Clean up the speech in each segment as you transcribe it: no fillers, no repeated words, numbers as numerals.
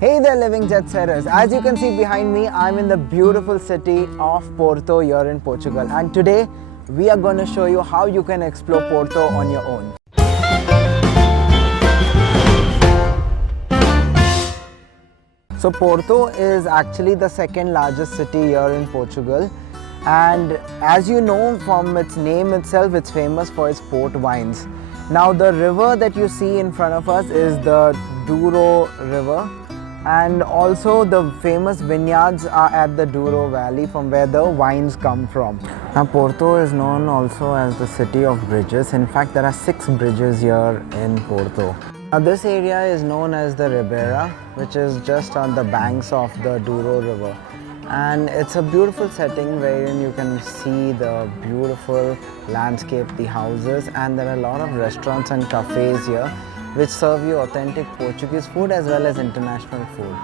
Hey there living jet setters, as you can see behind me, I'm in the beautiful city of Porto here in Portugal, and today we are going to show you how you can explore Porto on your own. So Porto is actually the second largest city here in Portugal, and as you know from its name itself, it's famous for its port wines. Now the river that you see in front of us is the Douro River, and also the famous vineyards are at the Douro Valley from where the wines come from. Now Porto is known also as the city of bridges. In fact, there are 6 bridges here in Porto. Now this area is known as the Ribeira, which is just on the banks of the Douro River, and it's a beautiful setting wherein you can see the beautiful landscape, the houses, and there are a lot of restaurants and cafes here which serve you authentic Portuguese food as well as international food,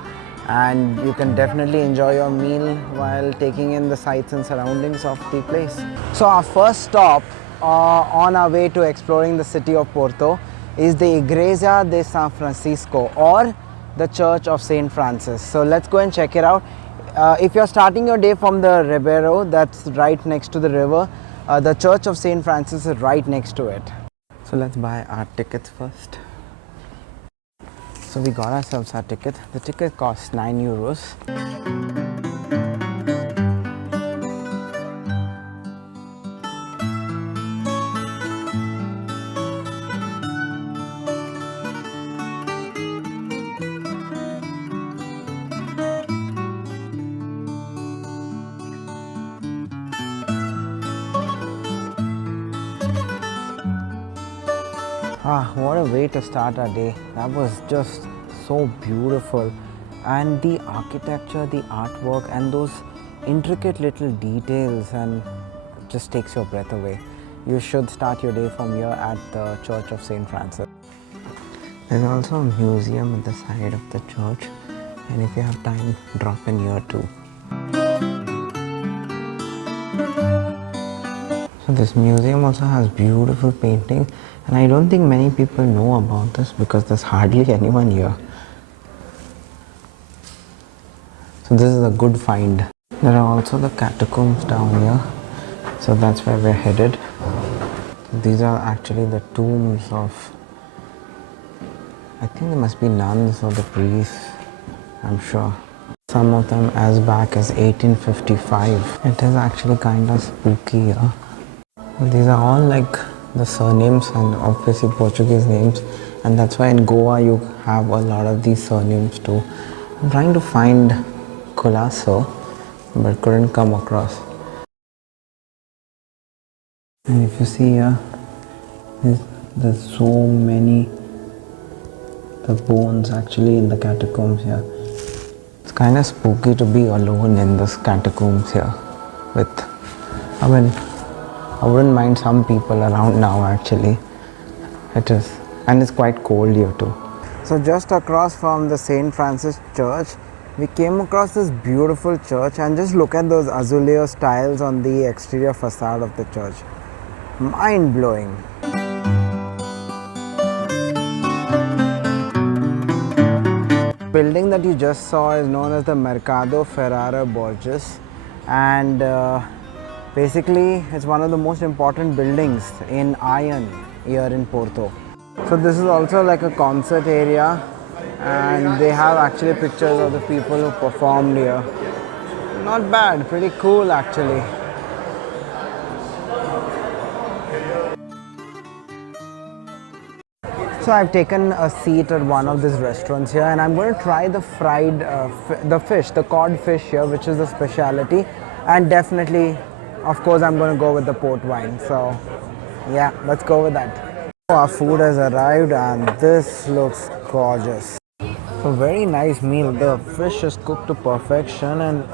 and you can definitely enjoy your meal while taking in the sights and surroundings of the place. So our first stop on our way to exploring the city of Porto is the Igreja de San Francisco, or the Church of Saint Francis. So let's go and check it out. If you're starting your day from the Ribeiro, that's right next to the river, the Church of Saint Francis is right next to it. So let's buy our tickets first. So we got ourselves our ticket. The ticket costs €9. What a way to start our day. That was just so beautiful, and the architecture, the artwork, and those intricate little details, and just takes your breath away. You should start your day from here at the Church of Saint Francis. There's also a museum at the side of the church, and if you have time, drop in here too. So this museum also has beautiful painting, and I don't think many people know about this because there's hardly anyone here. So this is a good find. There are also the catacombs down here, so that's where we're headed. These are actually the tombs of, I think they must be nuns or the priests, I'm sure. Some of them as back as 1855. It is actually kind of spooky here. These are all like the surnames and obviously Portuguese names, and that's why in Goa you have a lot of these surnames too. I'm trying to find Colasso but couldn't come across. And if you see here, there's so many the bones actually in the catacombs here. It's kind of spooky to be alone in this catacombs here with, I wouldn't mind some people around now actually. It is, and it's quite cold here too. So just across from the Saint Francis Church, we came across this beautiful church, and just look at those azuleo tiles on the exterior facade of the church. Mind blowing. The building that you just saw is known as the Mercado Ferrara Borges, and basically it's one of the most important buildings in iron here in Porto. So this is also like a concert area, and they have actually pictures of the people who performed here. Not bad, pretty cool actually. So I've taken a seat at one of these restaurants here, and I'm going to try the fried the cod fish here, which is the specialty, and definitely, of course, I'm going to go with the port wine. So yeah, let's go with that. Our food has arrived, and this looks gorgeous. So very nice meal. The fish is cooked to perfection, and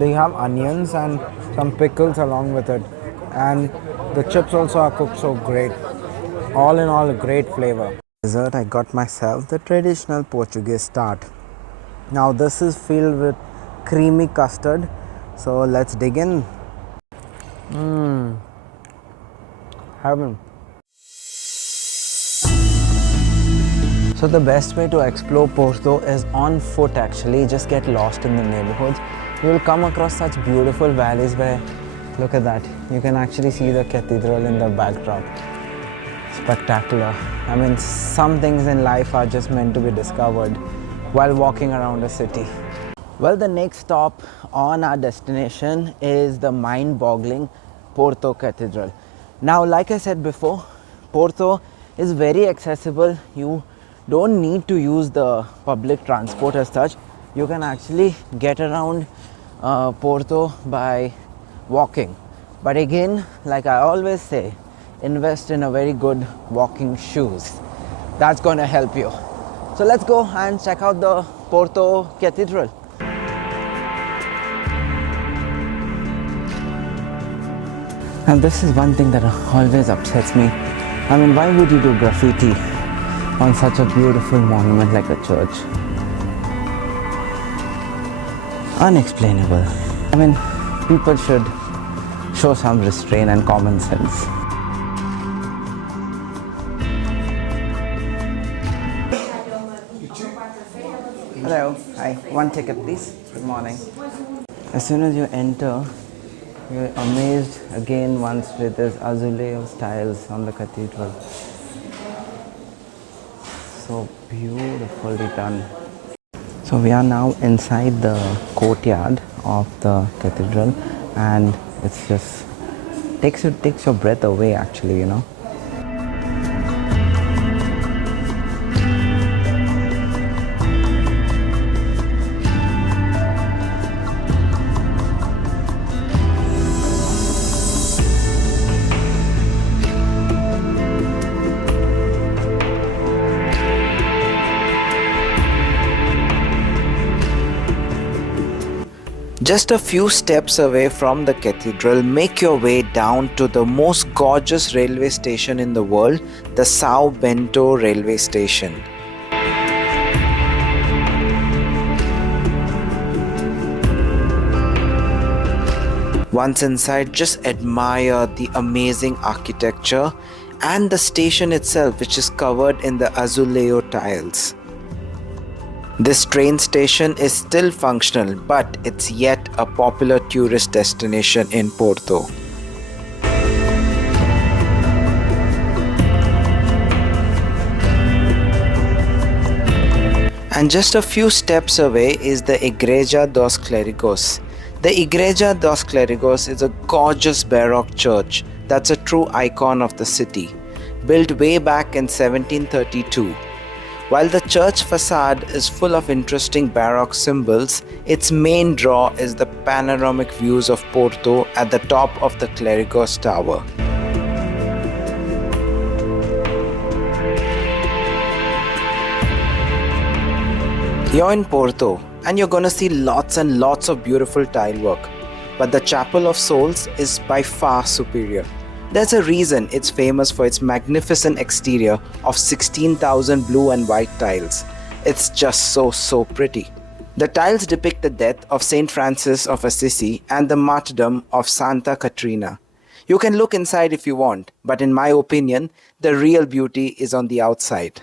they have onions and some pickles along with it, and the chips also are cooked so great. All in all, a great flavor. Dessert, I got myself the traditional Portuguese tart. Now this is filled with creamy custard, so let's dig in. Heaven. So the best way to explore Porto is on foot actually, just get lost in the neighborhoods. You will come across such beautiful valleys where, look at that, you can actually see the cathedral in the backdrop. Spectacular. I mean, some things in life are just meant to be discovered while walking around a city. Well, the next stop on our destination is the mind-boggling Porto Cathedral. Now, like I said before, Porto is very accessible. You don't need to use the public transport as such. You can actually get around Porto by walking. But again, like I always say, invest in a very good walking shoes. That's going to help you. So let's go and check out the Porto Cathedral. And this is one thing that always upsets me. I mean, why would you do graffiti on such a beautiful monument like a church? Unexplainable. I mean, people should show some restraint and common sense. Hello, hi, one ticket please. Good morning. As soon as you enter, you're amazed again once with this azuleo styles on the cathedral. So beautifully done. So we are now inside the courtyard of the cathedral, and it's just takes your breath away actually, you know. Just a few steps away from the cathedral, make your way down to the most gorgeous railway station in the world, the São Bento railway station. Once inside, just admire the amazing architecture and the station itself, which is covered in the azuleo tiles. This train station is still functional, but it's yet a popular tourist destination in Porto. And just a few steps away is the Igreja dos Clérigos. The Igreja dos Clérigos is a gorgeous Baroque church that's a true icon of the city, built way back in 1732. While the church facade is full of interesting Baroque symbols, its main draw is the panoramic views of Porto at the top of the Clérigos Tower. You're in Porto and you're gonna see lots and lots of beautiful tile work, but the Chapel of Souls is by far superior. There's a reason it's famous for its magnificent exterior of 16,000 blue and white tiles. It's just so pretty. The tiles depict the death of Saint Francis of Assisi and the martyrdom of Santa Caterina. You can look inside if you want, but in my opinion, the real beauty is on the outside.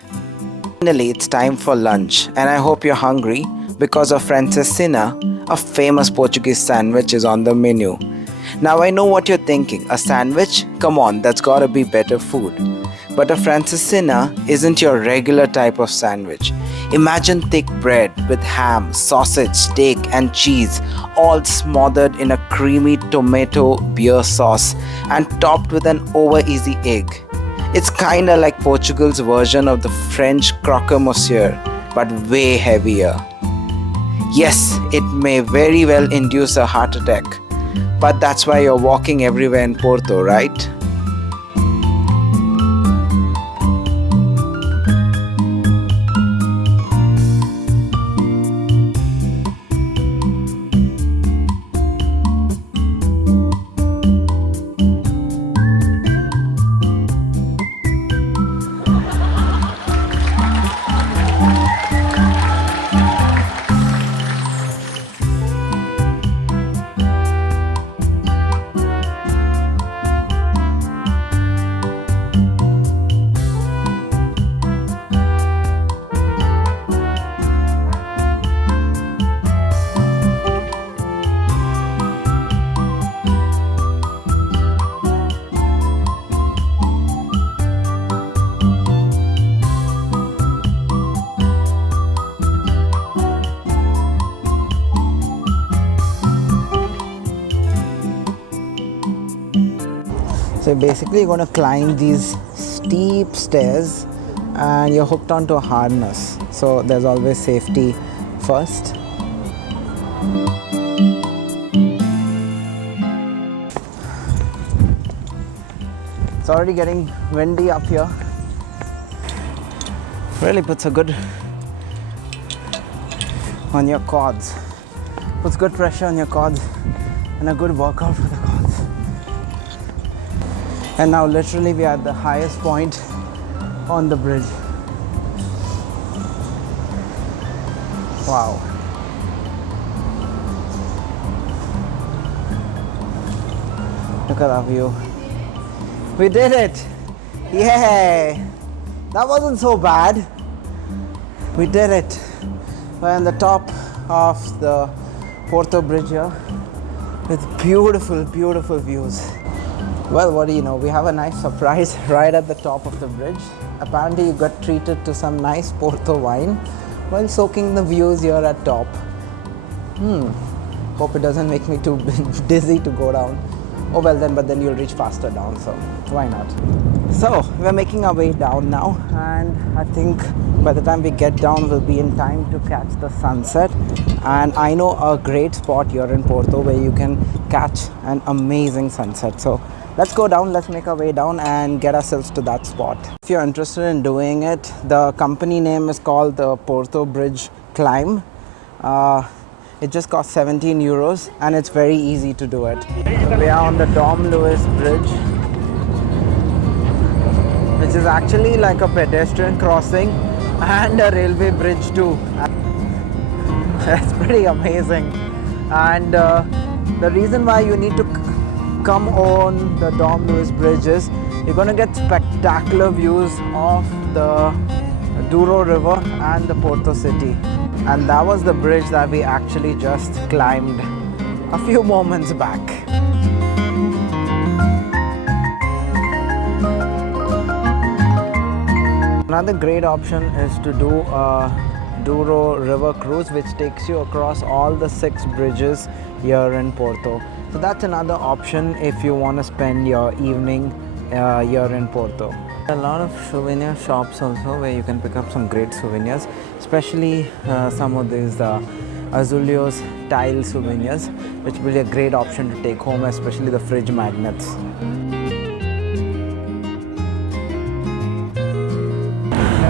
Finally, it's time for lunch, and I hope you're hungry because of Francesinha, a famous Portuguese sandwich, is on the menu. Now I know what you're thinking, a sandwich? Come on, that's gotta be better food. But a Francesinha isn't your regular type of sandwich. Imagine thick bread with ham, sausage, steak and cheese, all smothered in a creamy tomato beer sauce and topped with an over-easy egg. It's kinda like Portugal's version of the French croque monsieur, but way heavier. Yes, it may very well induce a heart attack. But that's why you're walking everywhere in Porto, right? So basically you're going to climb these steep stairs and you're hooked onto a harness. So there's always safety first. It's already getting windy up here. Really puts a good on your quads. Puts good pressure on your quads and a good workout for the quads. And now literally we are at the highest point on the bridge. Wow. Look at that view. We did it! Yay! That wasn't so bad. We did it. We're on the top of the Porto Bridge here with beautiful, beautiful views. Well, what do you know? We have a nice surprise right at the top of the bridge. Apparently you got treated to some nice Porto wine while soaking the views here at top. Hope it doesn't make me too dizzy to go down. Oh well then, but then you'll reach faster down, so why not? So we're making our way down now, and I think by the time we get down we'll be in time to catch the sunset. And I know a great spot here in Porto where you can catch an amazing sunset. So let's go down, let's make our way down and get ourselves to that spot. If you're interested in doing it, the company name is called the Porto Bridge Climb. It just costs 17 euros and it's very easy to do it. We are on the Dom Luís Bridge, which is actually like a pedestrian crossing and a railway bridge too. That's pretty amazing. And the reason why you need to come on the Dom Luís Bridge is you're going to get spectacular views of the Douro River and the Porto city. And that was the bridge that we actually just climbed a few moments back. Another great option is to do a Douro River cruise, which takes you across all the 6 bridges here in Porto. So that's another option if you want to spend your evening here in Porto. A lot of souvenir shops also where you can pick up some great souvenirs, especially some of these Azuleo's tile souvenirs, which will be a great option to take home, especially the fridge magnets.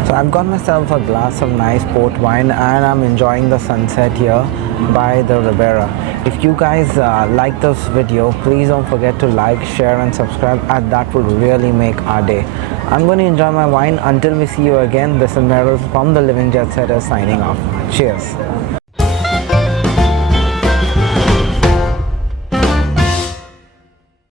So I've got myself a glass of nice port wine and I'm enjoying the sunset here by the Ribeira. If you guys like this video, please don't forget to like, share and subscribe, and that would really make our day. I'm going to enjoy my wine. Until we see you again, this is Meryl from the Living Jet Setter signing off. Cheers.